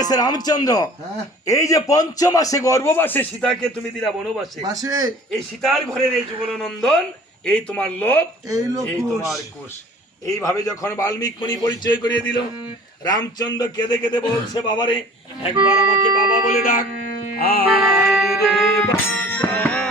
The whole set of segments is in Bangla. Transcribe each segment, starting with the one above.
পরিচয় রামচন্দ্র। হ্যাঁ। এই যে পঞ্চমাসে গর্ভবাসে সীতাকে তুমি দিলা বনবাসে এই সীতার ঘরের এই যুগলনন্দন এই তোমার লোভ এই তোমার কোষ। এইভাবে যখন বাল্মীক মণি পরিচয় করিয়ে দিল রামচন্দ্র কেঁদে কেঁদে বলছে বাবারে একবার আমাকে বাবা বলে ডাক। আয় রে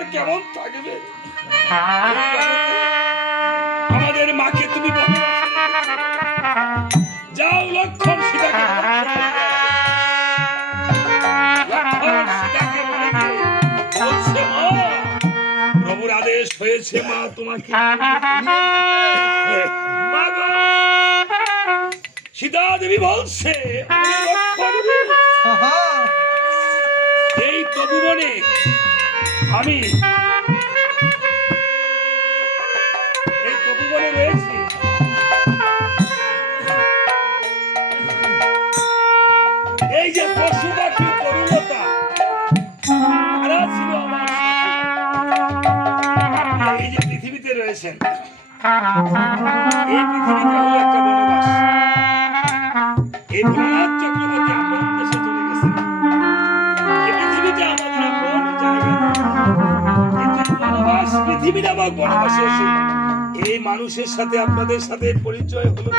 আর কেমন থাকবে? আমাদের মাকে তুমি যাও লক্ষণ সীতাকে প্রভুর আদেশ হয়েছে মা তোমাকে। সীতা দেবী বলছে "ওরে লক্ষণ এই তবুবনে আমি এই যে পশু পাখি তরুণতা এই যে পৃথিবীতে রয়েছেন এই পৃথিবীতে পৃথিবী নামক বনবাসে এসে এই মানুষের সাথে আপনাদের সাথে পরিচয় হলো।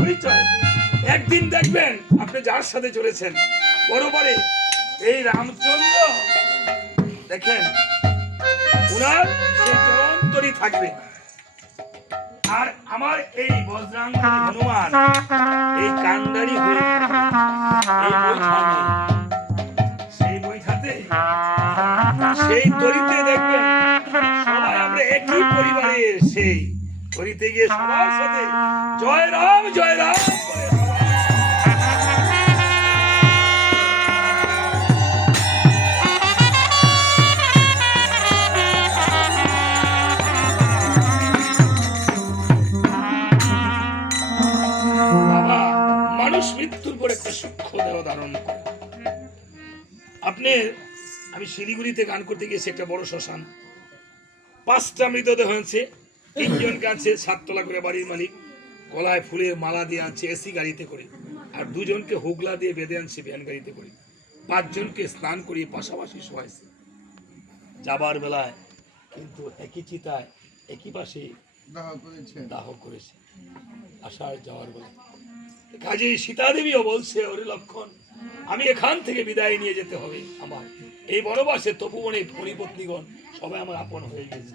পরিচয়। একদিন দেখবেন আপনি যার সাথে চলেছেন। বরাবরে এই রামচন্দ্র দেখেন উনার সেই চরন্তরই থাকবে। আর আমার এই বজ্রাঙ্গী হনুমান এই কান্ডারি হয়ে এই তরিতে গিয়ে সবার সাথে। জয় রাম জয় রাম। মানুষ মৃত্যুর পর একটা আপনি, আমি শিলিগুড়িতে গান করতে গিয়েছি একটা বড় শ্মশান। পাঁচটা মৃতদেহ হয়েছে তিনজনকে আছে সাততলা করে বাড়ির মালিক গলায় ফুলের মালা দিয়ে আনছে এসি গাড়িতে করে। আর দুজনকে হুগলা দিয়ে বেঁধে আনছে ভ্যান গাড়িতে করে। পাঁচজনকে স্নান করিয়ে পাশাপাশি শোয়াইছে। যাবার বেলায় কিন্তু একই চিতায় একই পাশে দাহ করেছে। আসার যাওয়ার বেলা কাজে সীতা দেবীও বলছে ওরে লক্ষণ আমি এখান থেকে বিদায় নিয়ে যেতে হবে আমার। এই বনবাসে তপুবনে পরিপত্নীগণ সবাই আমার আপন হয়ে গেছে।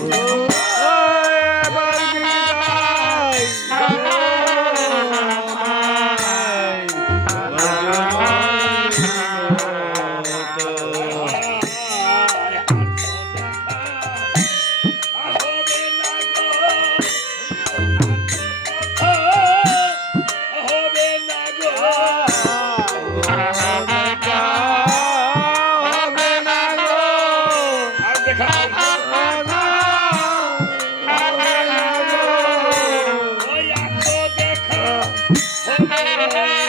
Thank you.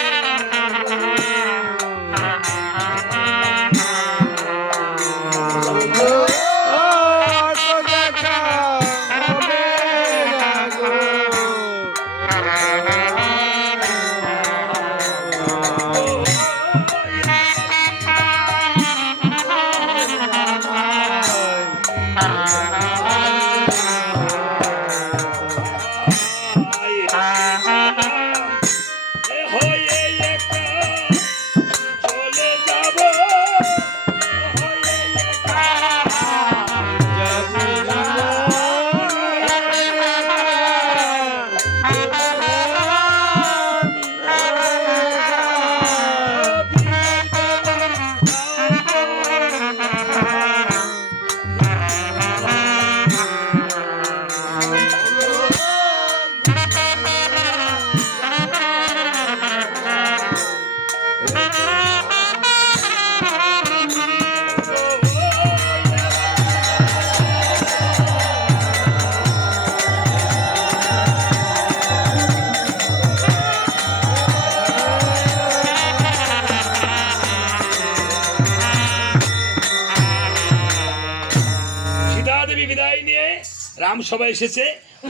সবাই এসেছে।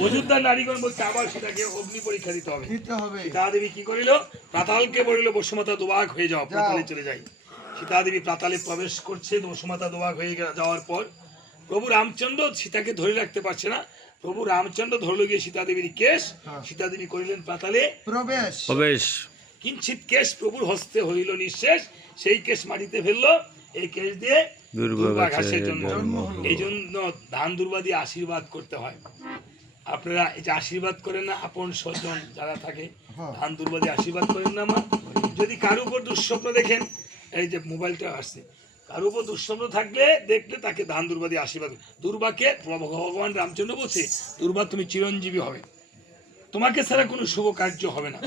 অযোধ্যার নারীগণ বলছে আবার সীতাকে অগ্নি পরীক্ষা দিতে হবে। দিতে হবে। সীতা দেবী কি করিল? প্রাতালকে বলিল বসুমাতা দুবাগ হয়ে যাও প্রাতালে চলে যাই। সীতা দেবী প্রাতালে প্রবেশ করছে বসুমাতা দুবাগ হয়ে যাওয়ার পর প্রভু রামচন্দ্র সীতাকে ধরে রাখতে পারছে না। প্রভু রামচন্দ্র ধরলো গিয়ে সীতা দেবীর কেশ। সীতা দেবী করিলেন প্রাতালে প্রবেশ। প্রবেশ। কিঞ্চিত কেশ প্রভুর হস্তে হইল নিঃশেষ সেই কেশ মাটিতে ফেলল এই কেশ দিয়ে দুর্বা দুর্বা ঘাসের জন্য। এই জন্য ধান দুর্বা দিয়ে আশীর্বাদ করতে হয়। আপনারা এই যে আশীর্বাদ করেন না আপন স্বজন যারা থাকে হ্যাঁ। ধান দুর্বা দিয়ে আশীর্বাদ করেন না মা। যদি কারও উপর দুঃস্বপ্ন দেখেন এই যে মোবাইলটা আসছে কারও উপর দুঃস্বপ্ন থাকলে দেখলে তাকে ধান দুর্বা দিয়ে আশীর্বাদ দুর্বাকে ভগবান রামচন্দ্র বলছে দুর্বা তুমি চিরঞ্জীবী হবে। তোমাকে ছাড়া কোনো শুভ কার্য হবে না।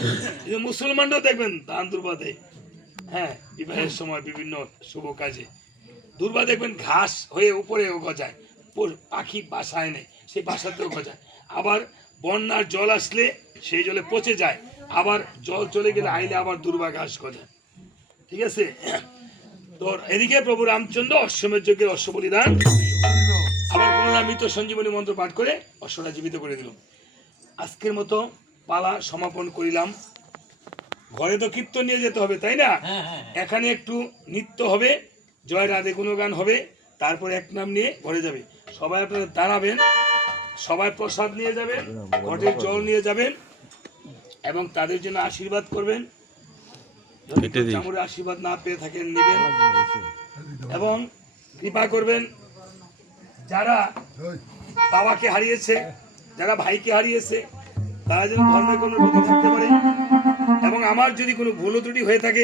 এই মুসলমানরাও দেখবেন দান দুর্বাদে হ্যাঁ বিবাহের সময় বিভিন্ন শুভ কাজে দুর্বা দেখবেন ঘাস হয়ে উপরেও গজায়। পাখি বাসায় নেই সেই বাসাতেও গজায়। আবার বন্যার জল আসলে সেই জলে পচে যায় আবার জল চলে গেলে আইলে আবার দুর্বা ঘাস গজায়। ঠিক আছে? তো এদিকে প্রভু রামচন্দ্র অশ্বমের যজ্ঞের অশ্ব বলিদান আবার পুনরায় মৃত সঞ্জীবনী মন্ত্র পাঠ করে অশ্বটা জীবিত করে দিল আজকের মতো পালা সমাপন করিলাম। ঘরে তো কীর্তন নিয়ে যেতে হবে তাই না? এখানে একটু নৃত্য হবে। জয় রাধে গুণগান হবে তারপর এক নাম নিয়ে ঘরে যাবে। সবাই আপনারা দাঁড়াবেন সবাই প্রসাদ নিয়ে যাবেন ঘটের জল নিয়ে যাবেন এবং তাদের জন্য আশীর্বাদ করবেন। চামড়ে আশীর্বাদ না পেয়ে থাকেন নেবেন। এবং কৃপা করবেন যারা বাবাকে হারিয়েছে যারা ভাইকে হারিয়েছে তারা যেন ধর্মের কোনো থাকতে পারে এবং আমার যদি কোনো ভুল ত্রুটি হয়ে থাকে